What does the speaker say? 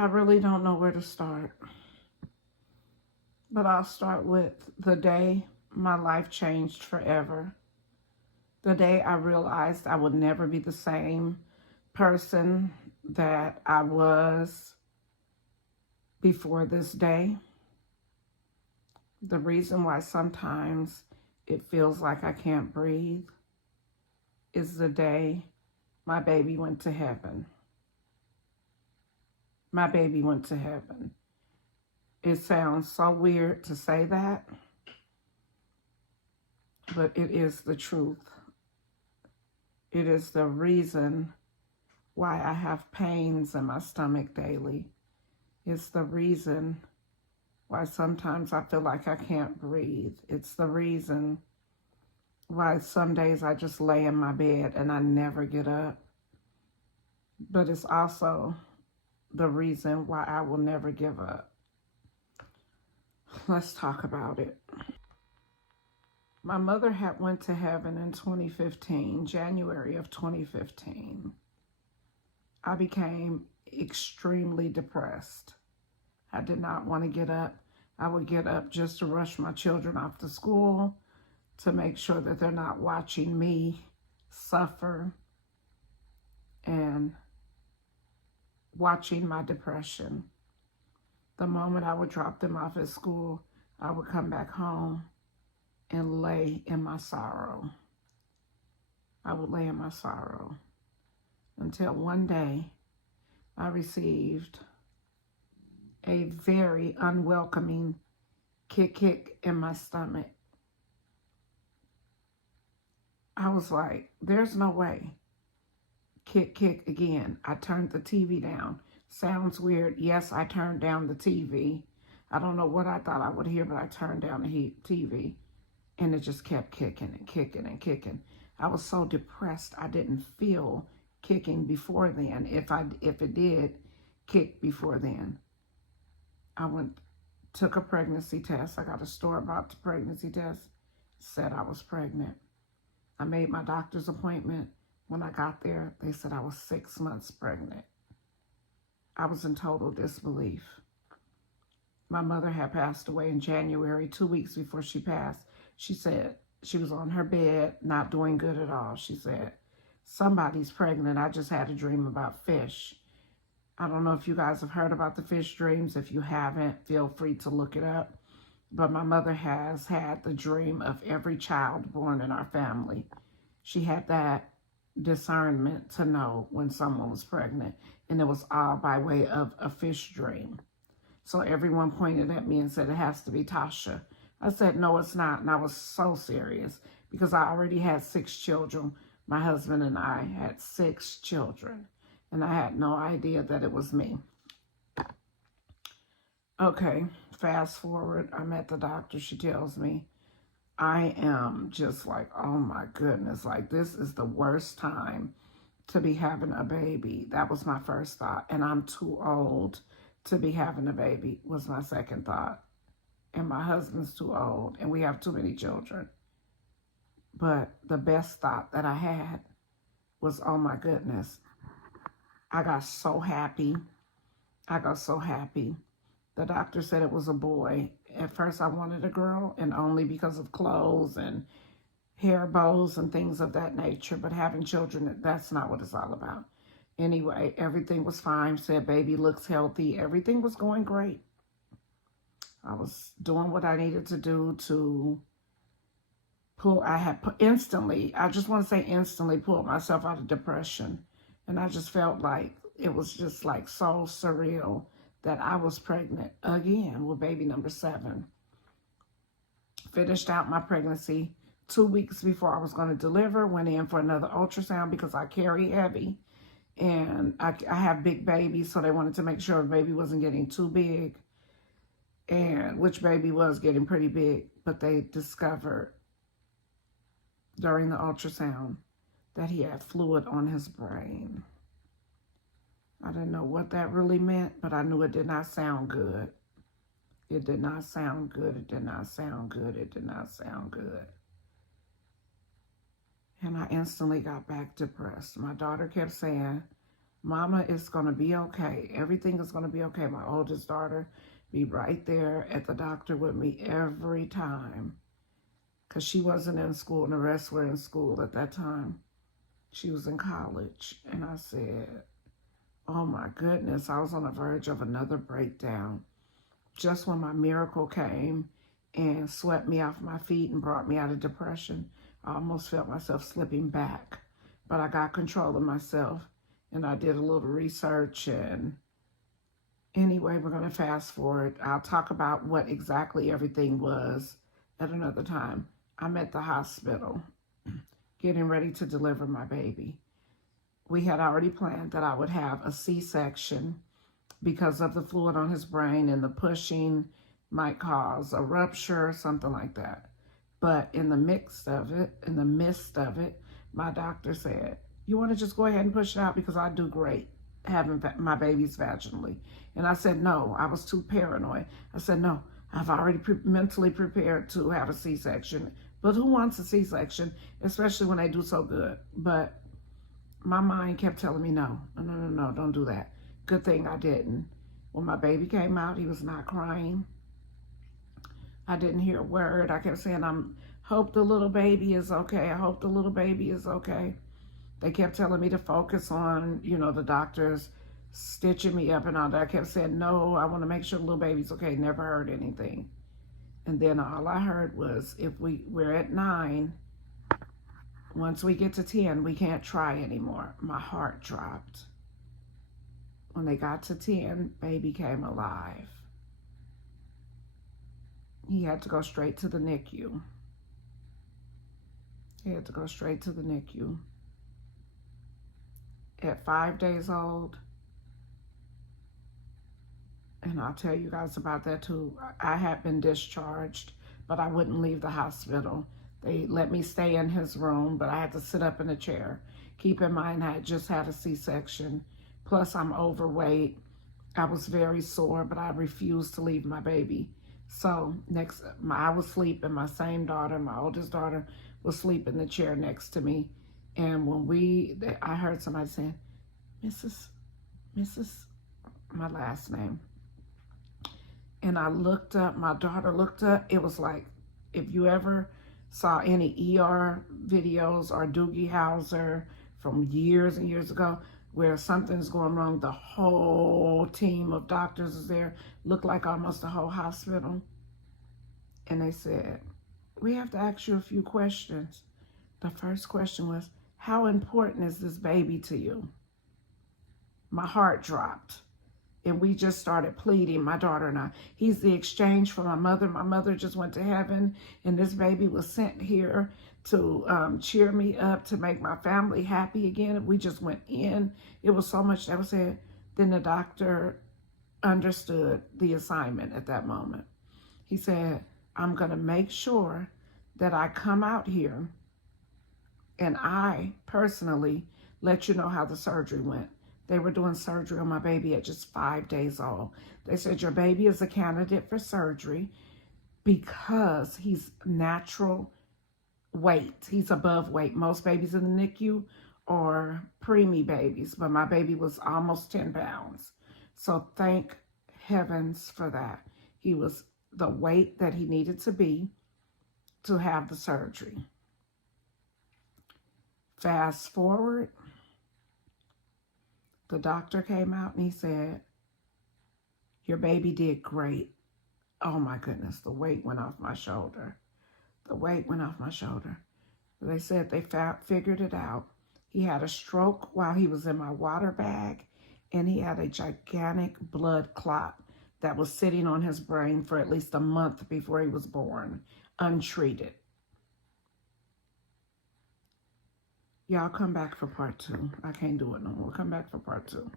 I really don't know where to start, but I'll start with the day my life changed forever. The day I realized I would never be the same person that I was before this day. The reason why sometimes it feels like I can't breathe is the day my baby went to heaven. My baby went to heaven. It sounds so weird to say that, but it is the truth. It is the reason why I have pains in my stomach daily. It's the reason why sometimes I feel like I can't breathe. It's the reason why some days I just lay in my bed and I never get up. But it's also the reason why I will never give up. Let's talk about it. My mother had went to heaven in 2015, January of 2015. I became extremely depressed. I did not want to get up. I would get up just to rush my children off to school, to make sure that they're not watching me suffer and watching my depression. The moment I would drop them off at school, I would come back home and lay in my sorrow. I would lay in my sorrow until one day I received a very unwelcoming kick in my stomach. I was like, there's no way. Kick again. I turned the TV down. Sounds weird. Yes, I turned down the TV. I don't know what I thought I would hear, but I turned down the TV. And it just kept kicking. I was so depressed, I didn't feel kicking before then. If it did kick before then. I took a pregnancy test. I got a store-bought pregnancy test. Said I was pregnant. I made my doctor's appointment. When I got there, they said I was 6 months pregnant. I was in total disbelief. My mother had passed away in January. 2 weeks before she passed, she said she was on her bed, not doing good at all. She said, somebody's pregnant. I just had a dream about fish. I don't know if you guys have heard about the fish dreams. If you haven't, feel free to look it up. But my mother has had the dream of every child born in our family. She had that discernment to know when someone was pregnant. And it was all by way of a fish dream. So everyone pointed at me and said, it has to be Tasha. I said, no, it's not. And I was so serious because I already had 6 children. My husband and I had 6 children. And I had no idea that it was me. Okay, fast forward. I'm at the doctor. She tells me I am just like, oh my goodness, like this is the worst time to be having a baby. That was my first thought. And I'm too old to be having a baby was my second thought. And my husband's too old and we have too many children. But the best thought that I had was, oh my goodness, I got so happy. The doctor said it was a boy. At first I wanted a girl, and only because of clothes and hair bows and things of that nature. But having children, that's not what it's all about. Anyway, everything was fine. Said baby looks healthy. Everything was going great. I was doing what I needed to do to pull. I just want to say instantly pulled myself out of depression. And I just felt like it was just like so surreal that I was pregnant again with baby number 7. Finished out my pregnancy 2 weeks before I was going to deliver. Went in for another ultrasound because I carry heavy. And I have big babies, so they wanted to make sure the baby wasn't getting too big. And which baby was getting pretty big. But they discovered during the ultrasound that he had fluid on his brain. I didn't know what that really meant, but I knew it did not sound good. It did not sound good. It did not sound good. It did not sound good. And I instantly got back depressed. My daughter kept saying, Mama is going to be okay. Everything is going to be okay. My oldest daughter be right there at the doctor with me every time. Because she wasn't in school and the rest were in school at that time. She was in college. And I said, oh my goodness, I was on the verge of another breakdown. Just when my miracle came and swept me off my feet and brought me out of depression, I almost felt myself slipping back. But I got control of myself and I did a little research. And anyway, we're going to fast forward. I'll talk about what exactly everything was at another time. I'm at the hospital getting ready to deliver my baby. We had already planned that I would have a C-section because of the fluid on his brain, and the pushing might cause a rupture or something like that. But in the midst of it, my doctor said, you want to just go ahead and push it out because I do great having my babies vaginally. And I said, no, I was too paranoid. I said, no, I've already mentally prepared to have a C-section. But who wants a C-section, especially when they do so good? But my mind kept telling me, no, don't do that. Good thing I didn't. When my baby came out, he was not crying. I didn't hear a word. I kept saying, hope the little baby is okay. I hope the little baby is okay. They kept telling me to focus on, the doctors stitching me up and all that. I kept saying, no, I want to make sure the little baby's okay. Never heard anything. And then all I heard was, if we're at 9, once we get to 10, we can't try anymore. My heart dropped. When they got to 10, baby came alive. He had to go straight to the NICU. At 5 days old, and I'll tell you guys about that too. I had been discharged, but I wouldn't leave the hospital. They let me stay in his room, but I had to sit up in a chair. Keep in mind, I had just had a C-section. Plus, I'm overweight. I was very sore, but I refused to leave my baby. So I was sleeping. My same daughter, my oldest daughter, was sleeping in the chair next to me. And when I heard somebody saying, Mrs., my last name. And I looked up, my daughter looked up. It was like, if you ever saw any ER videos or Doogie Howser from years and years ago, where something's going wrong, the whole team of doctors is there, looked like almost the whole hospital. And they said, we have to ask you a few questions. The first question was, how important is this baby to you? My heart dropped. And we just started pleading, my daughter and I. He's the exchange for my mother. My mother just went to heaven, and this baby was sent here to cheer me up, to make my family happy again. We just went in. It was so much that was said. Then the doctor understood the assignment at that moment. He said, I'm going to make sure that I come out here and I personally let you know how the surgery went. They were doing surgery on my baby at just 5 days old. They said, your baby is a candidate for surgery because he's natural weight. He's above weight. Most babies in the NICU are preemie babies, but my baby was almost 10 pounds. So thank heavens for that. He was the weight that he needed to be to have the surgery. Fast forward. The doctor came out and he said, your baby did great. Oh my goodness, the weight went off my shoulder. They said they figured it out. He had a stroke while he was in my water bag, and he had a gigantic blood clot that was sitting on his brain for at least a month before he was born, untreated. Y'all come back for part 2. I can't do it no more. Come back for part 2.